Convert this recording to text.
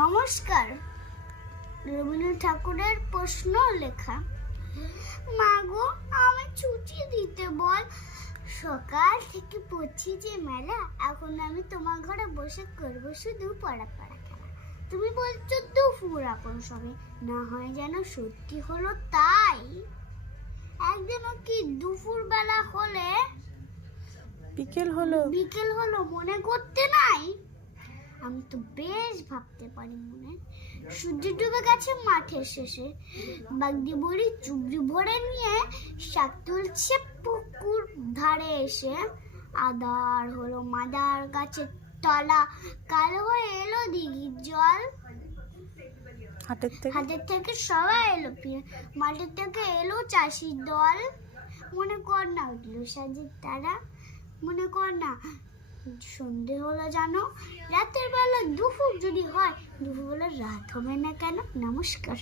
নমস্কার। রবীন্দ্রনাথ ঠাকুরের প্রশ্ন লেখা। মা গো, আমি ছুটি দিতে বল। সকাল থেকে পড়ছি যে মেলা, এখন আমি তোমার ঘরে বসে করবো শুধু পড়া খেলা। তুমি বলছো দুপুর এখন সবে, না হয় যেন সত্যি হলো তাই। একদিনও কি দুপুর বেলা হলে বিকেল হলো মনে করতে নাই? আমি তো বেশ ভাবতে পারি মনে। সূর্য ডুবে গেছে মাঠের শেষে, বাগদি বড়ি চুবড়ি ভরে নিয়ে শাক তুলছে পুকুর ধারে এসে। আদার হলো মাদার গাছের তলা, কালো হয়ে এলো দিঘির জল। হাটের থেকে সবাই এলো, মাঠের থেকে এলো চাষির দল। মনে কর না উঠলো সাজির তারা, মনে কর না সন্ধে হলো জানো। রাতের বেলা দুপুর যদি হয়, দুপুর বেলা রাত হবে না কেন? নমস্কার।